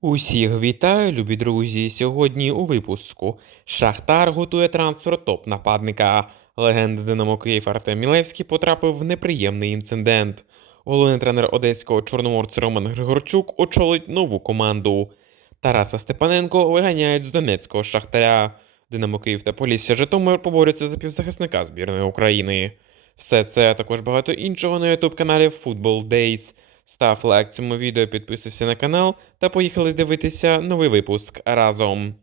Усіх вітаю, любі друзі. Сьогодні у випуску Шахтар готує трансфер топ-нападника. Легенда Динамо Київ Артем Мілевський потрапив в неприємний інцидент. Головний тренер одеського чорноморця Роман Григорчук очолить нову команду. Тараса Степаненко виганяють з Донецького Шахтаря. Динамо Київ та Полісся Житомир поборються за півзахисника збірної України. Все це а також багато іншого на ютуб каналі Football Days. Став лайк цьому відео, підписуйся на канал та поїхали дивитися новий випуск разом.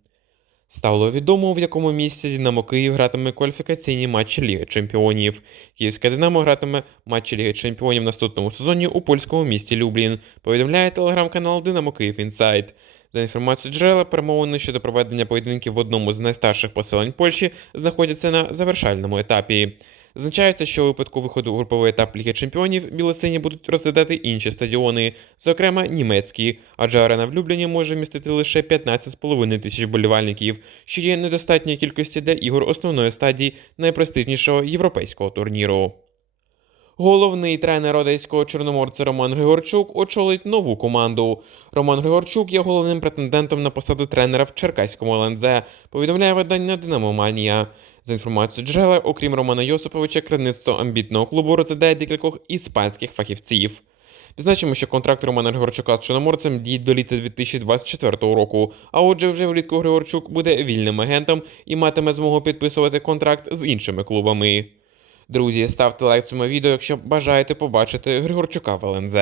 Стало відомо, в якому місці Динамо Київ гратиме кваліфікаційні матчі Ліги Чемпіонів. Київське Динамо гратиме матчі Ліги Чемпіонів наступному сезоні у польському місті Люблін, повідомляє телеграм-канал Динамо Київ Інсайт. За інформацією джерела, перемовини щодо проведення поєдинків в одному з найстарших поселень Польщі знаходяться на завершальному етапі. Зазначається, що у випадку виходу у груповий етап Ліги Чемпіонів білосині будуть розглядати інші стадіони, зокрема німецькі, адже арена в Любліні може містити лише 15,5 тисяч болівальників, що є недостатньої кількості для ігор основної стадії найпрестижнішого європейського турніру. Головний тренер одеського чорноморця Роман Григорчук очолить нову команду. Роман Григорчук є головним претендентом на посаду тренера в Черкаському ЛНЗ, повідомляє видання Динамоманія. За інформацією джерела, окрім Романа Йосиповича, керівництво амбітного клубу розглядає декількох іспанських фахівців. Відзначимо, що контракт Романа Григорчука з Чорноморцем діє до літа 2024 року. А отже, вже влітку Григорчук буде вільним агентом і матиме змогу підписувати контракт з іншими клубами. Друзі, ставте лайк цьому відео, якщо бажаєте побачити Григорчука в ЛНЗ.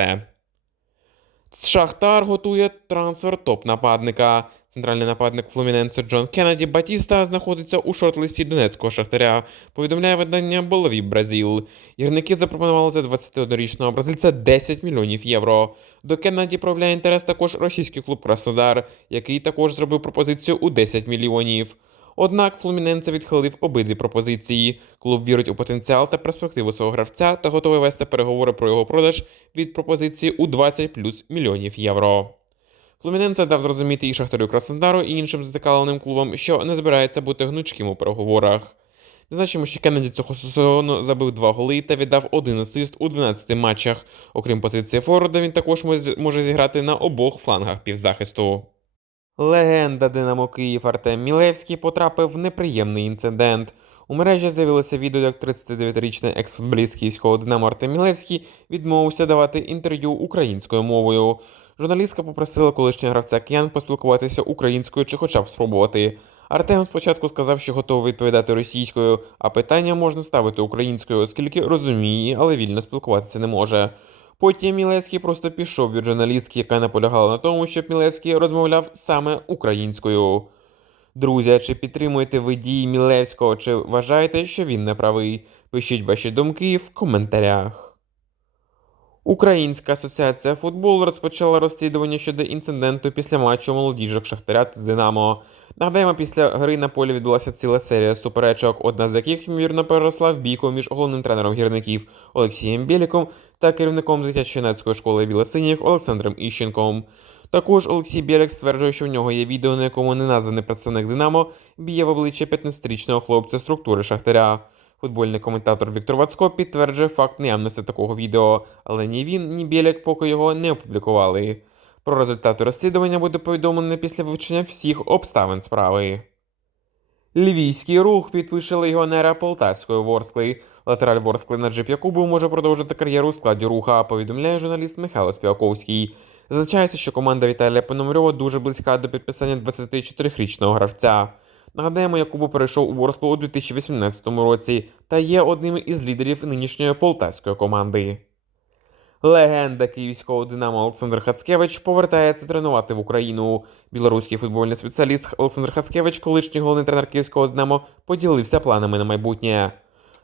Шахтар готує трансфер топ-нападника. Центральний нападник Флуміненце Джон Кеннеді Батіста знаходиться у шорт-листі Донецького Шахтаря, повідомляє видання Болові Бразіл. Гірники запропонували за 21-річного бразильця 10 мільйонів євро. До Кеннеді проявляє інтерес також російський клуб Краснодар, який також зробив пропозицію у 10 мільйонів. Однак Флуміненце відхилив обидві пропозиції. Клуб вірить у потенціал та перспективу свого гравця та готовий вести переговори про його продаж від пропозиції у 20 плюс мільйонів євро. Флуміненце дав зрозуміти і Шахтарю Краснодару, і іншим зацікавленим клубам, що не збирається бути гнучким у переговорах. Відзначимо, що Кеннеді цього сезону забив два голи та віддав один асист у 12 матчах. Окрім позиції форварда, він також може зіграти на обох флангах півзахисту. Легенда Динамо Київ Артем Мілевський потрапив в неприємний інцидент. У мережі з'явилося відео, як 39-річний екс-футболіст київського Динамо Артем Мілевський відмовився давати інтерв'ю українською мовою. Журналістка попросила колишнього гравця киян поспілкуватися українською чи хоча б спробувати. Артем спочатку сказав, що готовий відповідати російською, а питання можна ставити українською, оскільки розуміє, але вільно спілкуватися не може. Потім Мілевський просто пішов від журналістки, яка наполягала на тому, щоб Мілевський розмовляв саме українською. Друзі, чи підтримуєте ви дії Мілевського, чи вважаєте, що він не правий? Пишіть ваші думки в коментарях. Українська асоціація футболу розпочала розслідування щодо інциденту після матчу молодіжок Шахтаря та Динамо. Нагадаємо, після гри на полі відбулася ціла серія суперечок, одна з яких, ймовірно, переросла в бійку між головним тренером гірників Олексієм Біліком та керівником дитячо-юнацької школи білосиніх Олександром Іщенком. Також Олексій Білик стверджує, що в нього є відео, на якому неназваний представник Динамо б'є в обличчя 15-річного хлопця структури Шахтаря. Футбольний коментатор Віктор Вацко підтверджує факт наявності такого відео, але ні він, ні Білик поки його не опублікували. Про результати розслідування буде повідомлено після вивчення всіх обставин справи. Львівський рух підпише легіонера Полтавської Ворскли. Латераль Ворскли Наджип Якубов може продовжити кар'єру у складі руха, повідомляє журналіст Михайло Співаковський. Зазначається, що команда Віталія Пономарьова дуже близька до підписання 24-річного гравця. Нагадаємо, Якубов перейшов у Ворсклу у 2018 році та є одним із лідерів нинішньої полтавської команди. Легенда київського Динамо Олександр Хацкевич повертається тренувати в Україну. Білоруський футбольний спеціаліст Олександр Хацкевич, колишній головний тренер київського Динамо, поділився планами на майбутнє.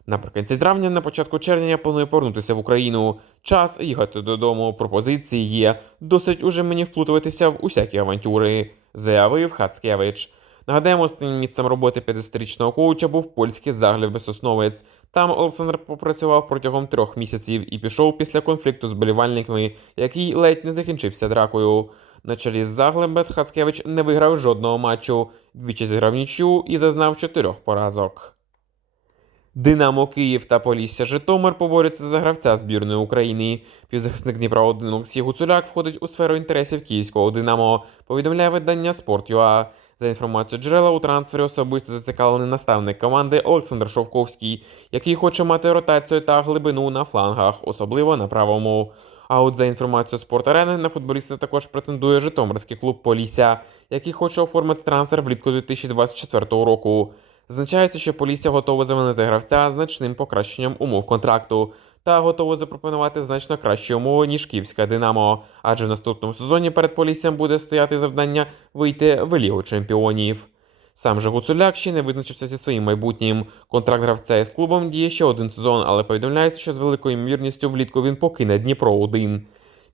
Наприкінці травня, на початку червня планує повернутися в Україну. Час їхати додому. Пропозиції є. Досить уже мені вплутуватися в усякі авантюри, заявив Хацкевич. Нагадаємо, останнім місцем роботи 50-річного коуча був польський Загліб Сосновець. Там Олександр попрацював протягом трьох місяців і пішов після конфлікту з болівальниками, який ледь не закінчився дракою. На чолі з Заглебес Хацкевич не виграв жодного матчу, двічі зіграв нічю і зазнав чотирьох поразок. Динамо Київ та Полісся Житомир поборються за гравця збірної України. Півзахисник Дніпра 1 Олексій Гуцуляк входить у сферу інтересів київського Динамо. Повідомляє видання Sport.ua. За інформацією джерела у трансфері особисто зацікавлений наставник команди Олександр Шовковський, який хоче мати ротацію та глибину на флангах, особливо на правому. А от за інформацією спорт-арени на футболіста також претендує Житомирський клуб Полісся, який хоче оформити трансфер влітку 2024 року. Зазначається, що Полісся готова замінити гравця значним покращенням умов контракту та готова запропонувати значно кращі умови, ніж Київська Динамо. Адже в наступному сезоні перед Поліссям буде стояти завдання вийти в Лігу чемпіонів. Сам же Гуцуляк ще не визначився зі своїм майбутнім. Контракт гравця із клубом діє ще один сезон, але повідомляється, що з великою ймовірністю влітку він покине Дніпро 1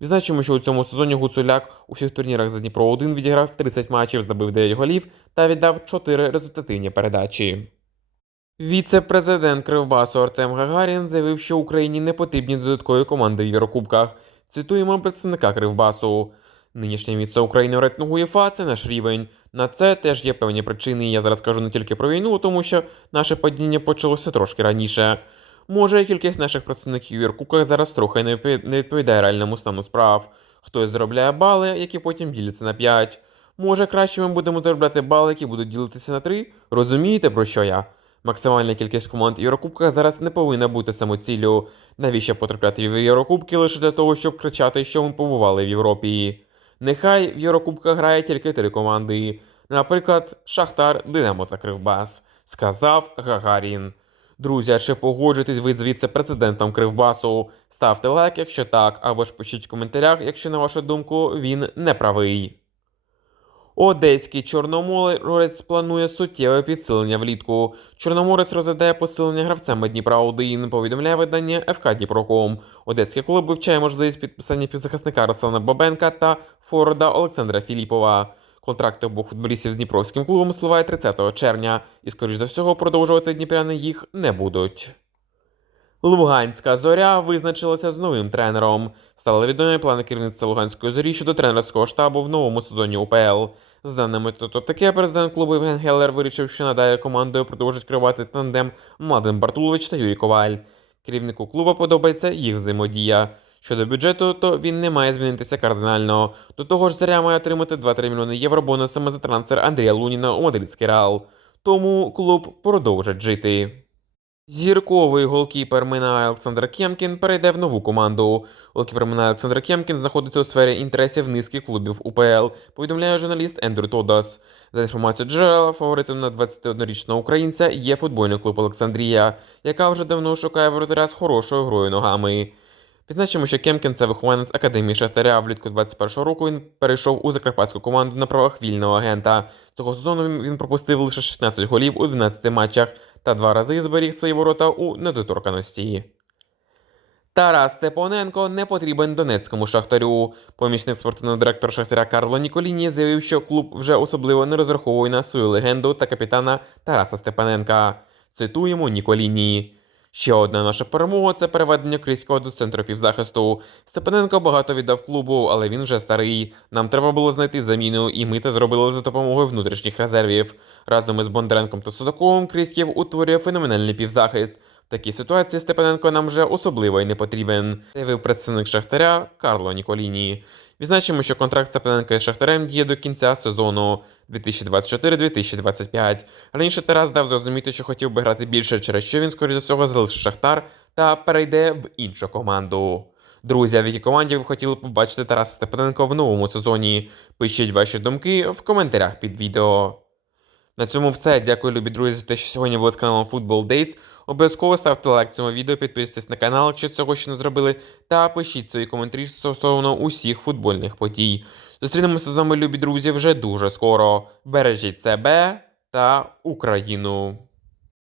Відзначимо, що у цьому сезоні Гуцуляк у всіх турнірах за Дніпро 1 відіграв 30 матчів, забив 9 голів та віддав 4 результативні передачі. Віце-президент Кривбасу Артем Гагарін заявив, що Україні не потрібні додаткові команди в Єврокубках. Цитуємо представника Кривбасу. Нинішнє місце України у рейтингу УЄФА – це наш рівень. На це теж є певні причини. Я зараз кажу не тільки про війну, тому що наше падіння почалося трошки раніше. Може, кількість наших представників у Єврокубках зараз трохи не відповідає реальному стану справ. Хтось заробляє бали, які потім діляться на 5. Може, краще ми будемо заробляти бали, які будуть ділитися на 3? Розумієте, про що я? Максимальна кількість команд в Єврокубках зараз не повинна бути самоціллю. Навіщо потрапляти в Єврокубки лише для того, щоб кричати, що ми побували в Європі? Нехай в Єврокубках грає тільки три команди. Наприклад, Шахтар, Динамо та Кривбас, сказав Гагарін. Друзі, чи погоджуєтесь ви з віце-президентом Кривбасу? Ставте лайк, якщо так, або ж пишіть в коментарях, якщо на вашу думку він не правий. Одеський Чорноморець планує суттєве підсилення влітку. Чорноморець розглядає посилення гравцями Дніпра 1 повідомляє видання ФК Дніпроком. Одеський клуб вивчає можливість підписання півзахисника Руслана Бабенка та форварда Олександра Філіпова. Контракти обох футболістів з Дніпровським клубом сливає 30 червня, і, скоріш за всього, продовжувати дніпряни їх не будуть. Луганська зоря визначилася з новим тренером. Стали відомі плани керівництва Луганської зорі щодо тренерського штабу в новому сезоні УПЛ. З даними то таке, президент клубу Євген Геллер вирішив, що надалі командою продовжить керувати тандем Младен Бартулович та Юрій Коваль. Керівнику клубу подобається їх взаємодія. Щодо бюджету, то він не має змінитися кардинально. До того ж, заря має отримати 2-3 мільйони євро бонусами за трансфер Андрія Луніна у мадридський Реал. Тому клуб продовжить жити. Зірковий голкіпер Мина Олександр Кємкін перейде в нову команду. Голкіпер Мина Олександр Кємкін знаходиться у сфері інтересів низки клубів УПЛ, повідомляє журналіст Ендрю Тодас. За інформацією джерела, фаворитом на 21-річного українця є футбольний клуб Олександрія, яка вже давно шукає воротаря з хорошою грою ногами. Відзначимо, що Кемкін це вихованець академії Шахтаря. Влітку 21-го року він перейшов у закарпатську команду на правах вільного агента. Цього сезону він- пропустив лише 16 голів у 12 матчах та два рази зберіг свої ворота у недоторканості. Тарас Степоненко не потрібен донецькому шахтарю. Помічник спортивного директора Шахтаря Карло Ніколіні заявив, що клуб вже особливо не розраховує на свою легенду та капітана Тараса Степаненка. Цитуємо Ніколіні. Ще одна наша перемога це переведення Криського до центру півзахисту. Степаненко багато віддав клубу, але він вже старий. Нам треба було знайти заміну, і ми це зробили за допомогою внутрішніх резервів. Разом із Бондаренком та Судаковим Криськів утворює феноменальний півзахист. Такій ситуації Степаненко нам вже особливо і не потрібен, заявив представник Шахтаря Карло Ніколіні. Відзначимо, що контракт Степаненка із Шахтарем діє до кінця сезону 2024-2025. Раніше Тарас дав зрозуміти, що хотів би грати більше, через що він, скоріше за всього, залишить Шахтар та перейде в іншу команду. Друзі, в якій команді ви б хотіли побачити Тараса Степаненко в новому сезоні? Пишіть ваші думки в коментарях під відео. На цьому все. Дякую, любі друзі, за те, що сьогодні були з каналом Football Dates. Обов'язково ставте лайк цьому відео, підписуйтесь на канал, якщо цього ще не зробили, та пишіть свої коментарі стосовно усіх футбольних подій. Зустрінемося з вами, любі друзі, вже дуже скоро. Бережіть себе та Україну!